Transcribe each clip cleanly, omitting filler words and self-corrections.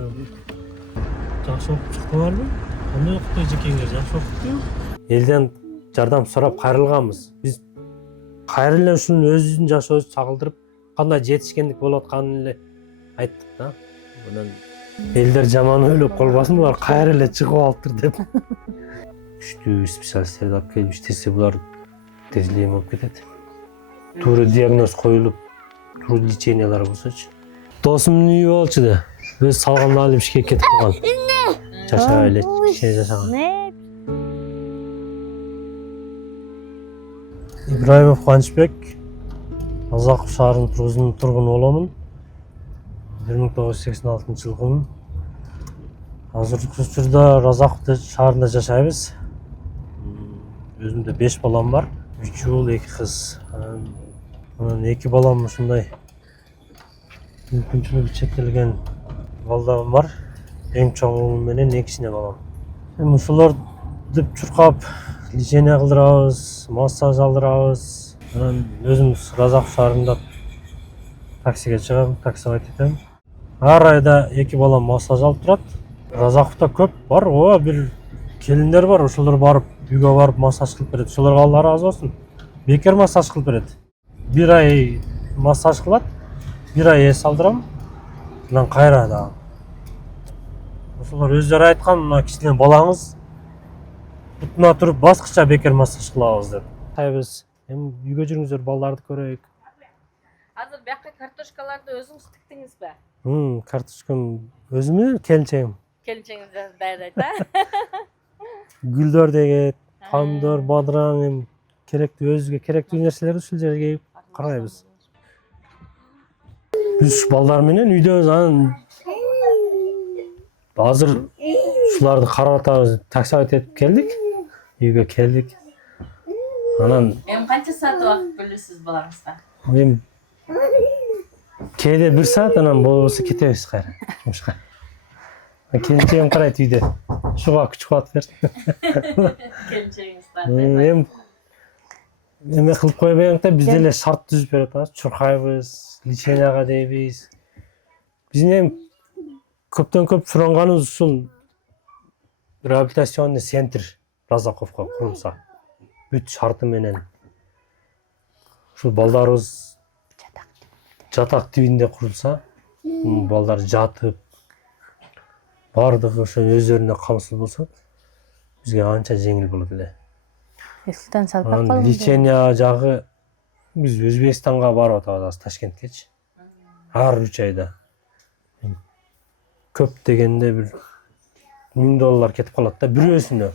Жакшы окуп чыктыңарбы? Кандай окуп эжекеңер, жакшы окупту? Элден жардам сурап кайрылганбыз. Биз кайра эле ушунун өзүбүздүн жашообузду чагылдырып, кандай жетишкендик болуп атканын эле айттык да. Анан элдер жаман ойлоп калбасын, булар кайра эле чыгып алыптыр деп. Күчтүү специалисттерди алып келип иштесе булар тез эле болуп кетет. Туура диагноз коюлуп, туура лечениялар болсочу. Досумдун үйү болчу да. Өз салганда алып ишке кетип калган. Жашай эле, кичине жашаган. Ибраимов Кубанычбек, Казаков шаарынын тургуну боломун. 1986 жылгымын. Азыркы учурда Разаков шаарында жашайбыз. Өзүмдө 5 балам бар. 3 уул, 2 кыз. Анан 2 балам ушундай мүмкүнчүлүгү чектелген балдарым бар. Эң чоң уулум менен 2 кичине балам. Эми ушуларды чуркап, лечение кылдырабыз, массаж алдырабыз. Анан өзүмүз Разаков шаарында таксиге чыгам, таксовать этем. Ар айда 2 балам массаж алып турат. Разаковда көп бар, бир келиндер бар, ошолор барып, үйгө барып массаж кылып берет. Ошолорго Алла ыраазы болсун. Бекер массаж кылып берет. 1 ай массаж кылат, 1 ай эс алдырам, анан кайра дагы. Ошолор өздөрү айткан, мына кичине балаңыз бутуна туруп баскыча бекер массаж кылабыз деп. Кайбыз, эми үйгө жүрүңүздөр, балдарды көрөйүк. Азыр бияка картошкаларды өзүңүз тиктиңизби? Картошкам өзүмүн, келинчегим. Келинчегиңиз дайындайт, а? Гүлдөр дегет, помидор, бадыраң, эми керектүү өзүгө керектүү нерселерди ушул жерге карайбыз. Биз балдар менен үйдөбүз, анан азыр ушуларды карап атабыз, таксовать этип келдик. Үйгө келдик. Анан Эми канча саат убакыт бөлөсүз балаңызга? Эми кээде 1 саат, анан болбосо кетебиз кайра жумушка. Келинчегим карайт үйдө. Ушуга күч кубат берди. Келинчегиңиз Эми эме кылып койбоюңуз да, биз деле шарт түзүп берип атабыз. Чуркайбыз, леченияга дейбиз. Биздин эми көптөн көп суранганыбыз ушул реабилитационный центр Разаковко курулса. Бүт шарты менен. Ушул балдарыбыз жатак тибинде курулса, балдар жатып, бардыгы ошо өздөрүнө камсыз болсо, бизге анча жеңил болот эле. Эскиден салпак болду. Лечения жагы биз Өзбекстанга барып атабыз, Ташкенткечи. Ар 3 айда. Көп дегенде бир $1000 кетип калат да, бирөөсүнө.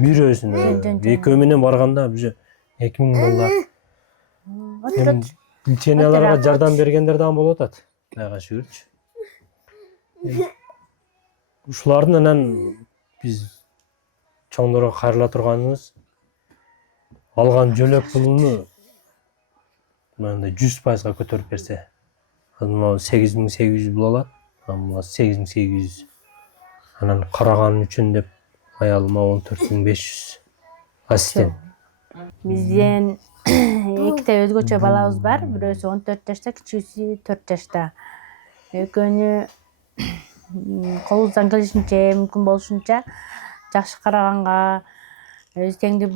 Экөө менен барганда уже $2000. Леченияларга жардам бергендер дагы болуп атат. Кудайга шүгүрчү. Ушулардын анан биз чоңдорго кайрыла турганыбыз, алган жөлөк пулуну мындай 100% көтөрүп берсе. Анан 8800 болот, анан 8800. Анан караган үчүн деп аялыма 14500 ассистент. Бизден 2 өзгөчө балабыз бар. Бирөөсү 14 жашта, кичүүсү 4 жашта. Экөөнү колубуздан келишинче, мүмкүн болушунча жакшы караганга, өз теңдүү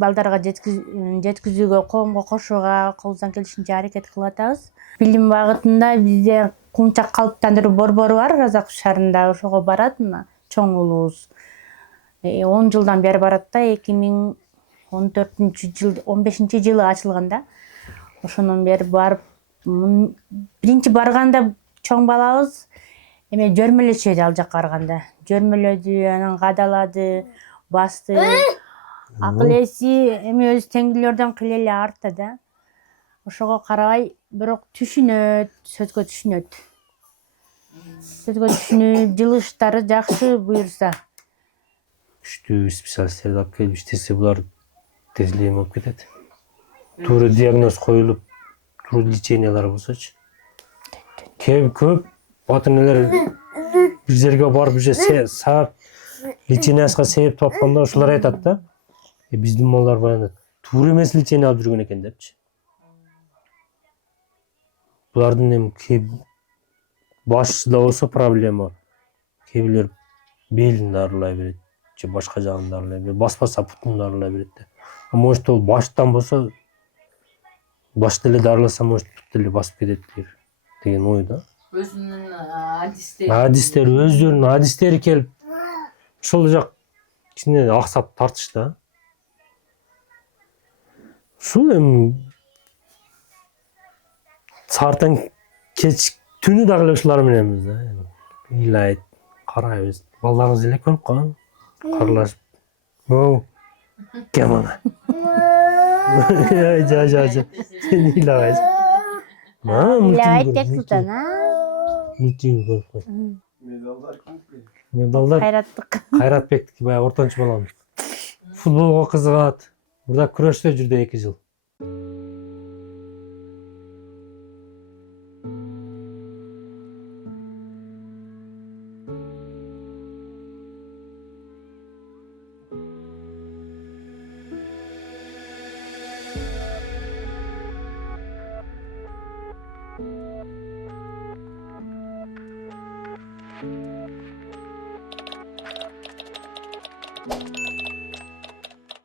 балдарга жеткизүүгө, коомго кошууга колубуздан келишинче аракет кылып атабыз. Билим багытында бизде кумчак калыптандыруу борбору бар, Разаков шаарында. Ошого барат мына чоң уулубуз. 10 жылдан бери барат да, 2014-15-жылы ачылган да. Ошондон бери барып, биринчи барганда чоң балабыз эме жөрмөлөчү ал жакка барганда. Жөрмөлөдү, анан кадалады, басты. Акыл эси эми өз теңдүүлөрдөн кыйла эле артта да. Ошого карабай, бирок түшүнөт, сөзгө түшүнөт. Жылыштары жакшы буюрса. Күчтүү специалисттерди алып келип иштесе, булар тез эле болуп кетет. Туура диагноз коюлуп, туура лечениялар болсочу. Көп батырнелер бир жерге барып уже саап лечениясына себеп тапканда ошолор айтат да. Биздин балдар баягы туура эмес лечение алып жүргөн экен депчи. Булардын эми башында болсо проблема Кээ бирлер белин дарылай берет же башка жагын дарылай берет, баспаса бутун дарылай берет да. Может ол баштан болсо баш деле дарыласа может бут деле басып кететтир деген ой да. Өзүнүн адистери. Адистер өздөрүнүн адистери келип ошол жак кичине аксап тартыш да. Ушул эми саартан кеч түнү дагы эле ушулар мененбиз да. Ыйлайт, карайбыз. Балдарыбыз эле көрүп калган. Карлашып. Оу. Кем ана. Жа. Сен ыйлабайсың. Ыйлабайт деп Султан, Мультфильм көрүп кой. Медалдар кімдікі? Медалдар Кайраттык. Кайратбектики баягы ортончу балам. Футболго кызыгат. Мурда күрөштө жүрдү 2 жыл.